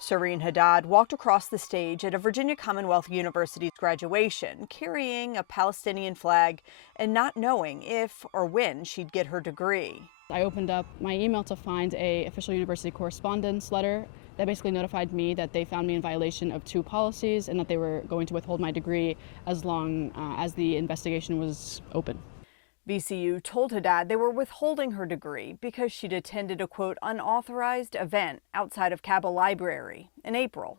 Sereen Haddad walked across the stage at a Virginia Commonwealth University's graduation, carrying a Palestinian flag and not knowing if or when she'd get her degree. I opened up my email to find an official university correspondence letter that basically notified me that they found me in violation of 2 policies and that they were going to withhold my degree as long as the investigation was open. VCU told Haddad they were withholding her degree because she'd attended a, quote, unauthorized event outside of Cabell Library in April.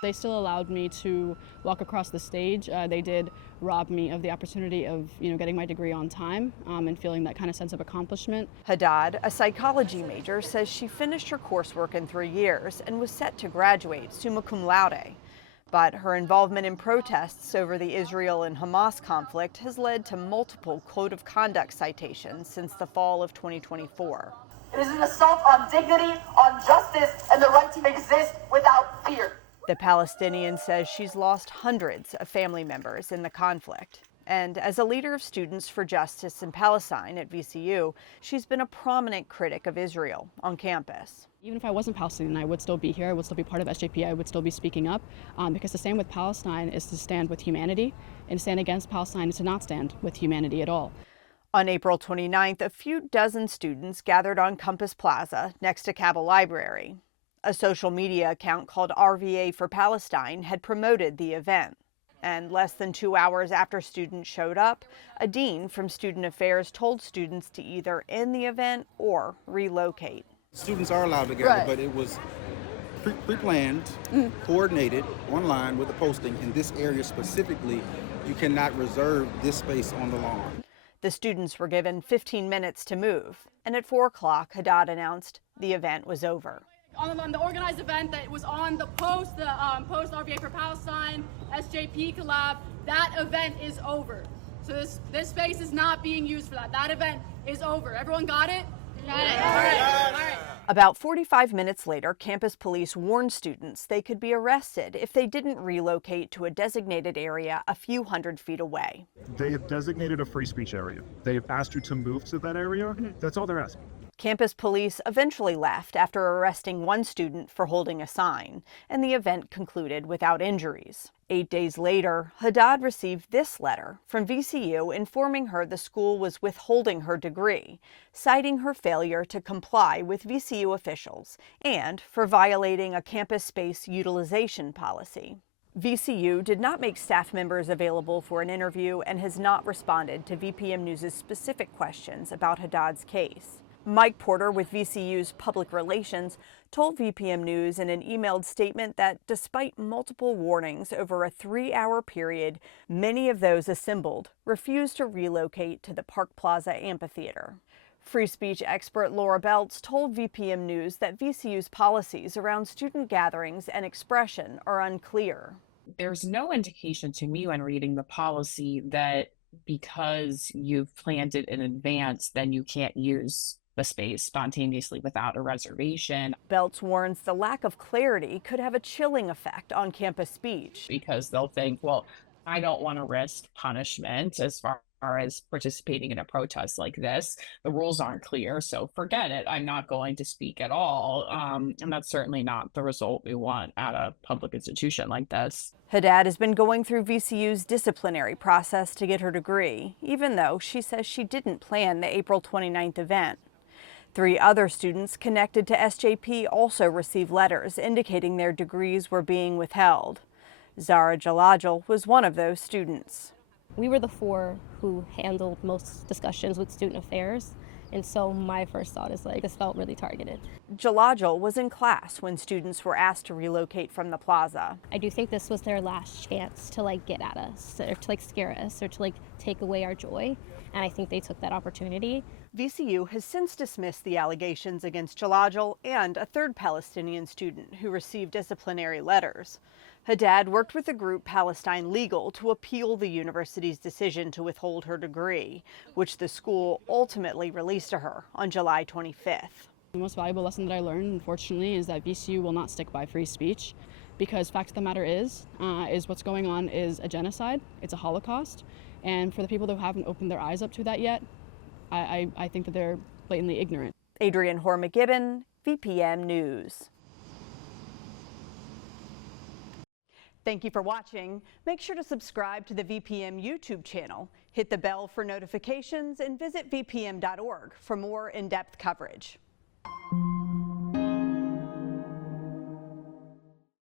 They still allowed me to walk across the stage. They did rob me of the opportunity of, getting my degree on time and feeling that kind of sense of accomplishment. Haddad, a psychology major, says she finished her coursework in 3 years and was set to graduate summa cum laude. But her involvement in protests over the Israel and Hamas conflict has led to multiple code of conduct citations since the fall of 2024. It is an assault on dignity, on justice, and the right to exist without fear. The Palestinian says she's lost hundreds of family members in the conflict. And as a leader of Students for Justice in Palestine at VCU, she's been a prominent critic of Israel on campus. Even if I wasn't Palestinian, I would still be here. I would still be part of SJP. I would still be speaking up because to stand with Palestine is to stand with humanity, and to stand against Palestine is to not stand with humanity at all. On April 29th, a few dozen students gathered on Compass Plaza next to Cabell Library. A social media account called RVA for Palestine had promoted the event. And less than 2 hours after students showed up, a dean from Student Affairs told students to either end the event or relocate. Students are allowed to gather, but it was pre-planned, coordinated, online with a posting. In this area specifically, you cannot reserve this space on the lawn. The students were given 15 minutes to move, and at 4 o'clock, Haddad announced the event was over. On the organized event that was on the post, post RVA for Palestine, SJP collab, that event is over. So this space is not being used for that. That event is over. Everyone got it? Got it. All right. About 45 minutes later, campus police warned students they could be arrested if they didn't relocate to a designated area a few hundred feet away. They have designated a free speech area. They have asked you to move to that area. That's all they're asking. Campus police eventually left after arresting one student for holding a sign, and the event concluded without injuries. 8 days later, Haddad received this letter from VCU informing her the school was withholding her degree, citing her failure to comply with VCU officials and for violating a campus space utilization policy. VCU did not make staff members available for an interview and has not responded to VPM News' specific questions about Haddad's case. Mike Porter with VCU's Public Relations told VPM News in an emailed statement that despite multiple warnings over a 3-hour period, many of those assembled refused to relocate to the Park Plaza amphitheater. Free speech expert Laura Belts told VPM News that VCU's policies around student gatherings and expression are unclear. There's no indication to me when reading the policy that because you've planned it in advance, then you can't use the space spontaneously without a reservation. Belts warns the lack of clarity could have a chilling effect on campus speech. Because they'll think, well, I don't want to risk punishment as far as participating in a protest like this. The rules aren't clear, so forget it. I'm not going to speak at all. And that's certainly not the result we want at a public institution like this. Haddad has been going through VCU's disciplinary process to get her degree, even though she says she didn't plan the April 29th event. 3 other students connected to SJP also received letters indicating their degrees were being withheld. Zara Jalajal was one of those students. We were the 4 who handled most discussions with student affairs, and so my first thought is this felt really targeted. Jalajal was in class when students were asked to relocate from the plaza. I do think this was their last chance to get at us, or to scare us, or to take away our joy, and I think they took that opportunity. VCU has since dismissed the allegations against Jalajal and a 3rd Palestinian student who received disciplinary letters. Haddad worked with the group Palestine Legal to appeal the university's decision to withhold her degree, which the school ultimately released to her on July 25th. The most valuable lesson that I learned, unfortunately, is that VCU will not stick by free speech, because fact of the matter is what's going on is a genocide, it's a Holocaust, and for the people who haven't opened their eyes up to that yet, I think that they're blatantly ignorant. Adrienne Hoar McGibbon, VPM News. Thank you for watching. Make sure to subscribe to the VPM YouTube channel, hit the bell for notifications, and visit vpm.org for more in-depth coverage.